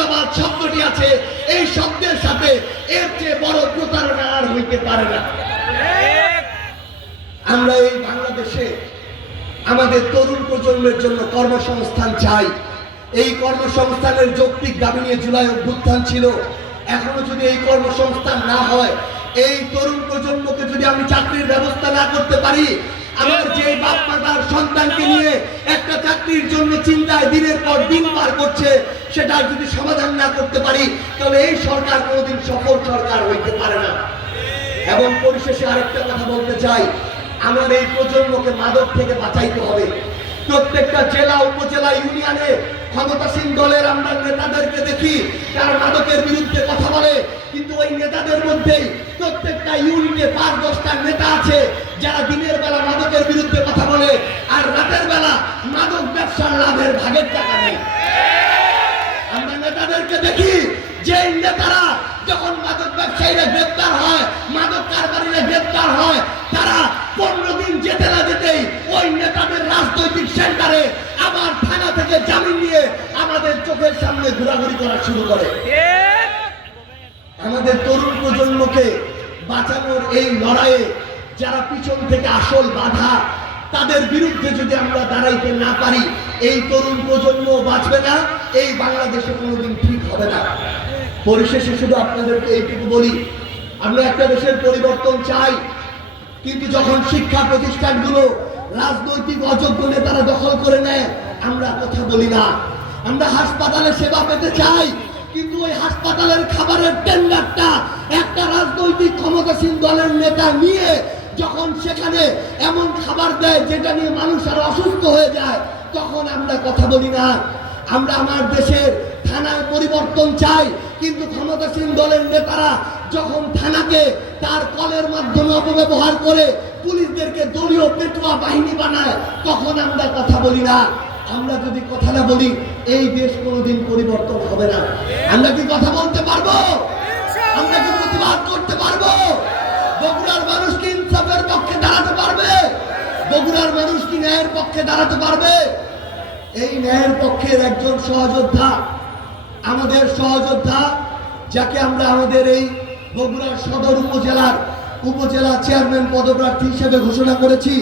জাতীয়তাবাদ শব্দটি আছে, এই শব্দের সাথে এর চেয়ে বড় প্রতারণা আর হইতে পারে না। আমরা এই বাংলাদেশে আমাদের তরুণ প্রজন্মের জন্য কর্মসংস্থান চাই। এই কর্মসংস্থানের যৌক্তিক দাবি নিয়ে জুলাই অভ্যুত্থান ছিল। এখনো যদি এই কর্মসংস্থান না হয়, এই তরুণ প্রজন্মকে যদি আমি চাকরির ব্যবস্থা না করতে পারি, আমার যে বাপ মা তার সন্তানকে নিয়ে একটা চাকরির জন্য চিন্তায় দিনের পর দিন পার করছে, সেটা যদি সমাধান না করতে পারি, তাহলে এই সরকার কোনোদিন সফল সরকার হইতে পারে না। এবং পরিশেষে আরেকটা কথা বলতে চাই, আমার এই প্রজন্মকে মাদক থেকে বাঁচাইতে হবে। প্রত্যেকটা জেলা উপজেলা ইউনিয়নে ক্ষমতাসীন দলের আমরা নেতাদেরকে দেখি তারা মাদকের বিরুদ্ধে কথা বলে, কিন্তু ওই নেতাদের মধ্যেই প্রত্যেকটা ইউনিটে 5-10টা নেতা আছে যারা দিনের বেলা মাদকের বিরুদ্ধে কথা বলে, আর রাতের বেলা মাদক ব্যবসার লাভের ভাগের টাকা নেই। আমরা নেতাদেরকে দেখি যে নেতারা যখন মাদক ব্যবসায়ীরা গ্রেপ্তার হয়, মাদক কারবারিরা গ্রেপ্তার হয়, তারা 15 দিন যেতে না যেতেই ওই নেতাদের রাজনৈতিক সেন্টারে আবার থানা থেকে জামিন নিয়ে আমাদের চোখের সামনে ঘোরাঘুরি করা শুরু করে। আমাদের তরুণ প্রজন্মকে বাঁচানোর এই লড়াইয়ে যারা পিছন থেকে আসল বাধা, তাদের বিরুদ্ধে যদি আমরা দাঁড়াইতে না পারি, এই তরুণ প্রজন্ম বাঁচবে না, এই বাংলাদেশে কোনোদিন ঠিক হবে না। পরিশেষে শুধু আপনাদেরকে এইটুকু বলি, আমরা একটা দেশের পরিবর্তন চাই, কিন্তু যখন শিক্ষা প্রতিষ্ঠানগুলো রাজনৈতিক অযোগ্য নেতারা দখল করে নেয়, আমরা কথা বলি না। আমরা হাসপাতালে সেবা পেতে চাই, কিন্তু ওই হাসপাতালের খাবারের টেন্ডারটা একটা রাজনৈতিক ক্ষমতাসীন দলের নেতা নিয়ে যখন সেখানে এমন খাবার দেয় যেটা নিয়ে মানুষ আর অসুস্থ হয়ে যায়, তখন আমরা কথা বলি না। আমরা আমার দেশের থানায় পরিবর্তন চাই, কিন্তু ক্ষমতাসীন দলের নেতারা যখন থানাকে তার কলের মাধ্যমে অপব্যবহার করে পুলিশদেরকে দলীয় পেটুয়া বাহিনী বানায়, তখন আমরা কথা বলি না। আমরা যদি কথা না বলি, এই দেশ কোনোদিন পরিবর্তন হবে না। আমরা কি কথা বলতে পারবো? আমরা কি প্রতিবাদ করতে পারবো? বগুড়ার মানুষ কি ইনসাফের পক্ষে দাঁড়াতে পারবে? বগুড়ার মানুষ কি ন্যায়ের পক্ষে দাঁড়াতে পারবে? এই ন্যায়ের পক্ষের একজন সহযোদ্ধা, আমাদের সহযোদ্ধা, যাকে আমরা আমাদের এই বগুড়ার সদর উপজেলা চেয়ারম্যান পদপ্রার্থী হিসেবে ঘোষণা করেছি,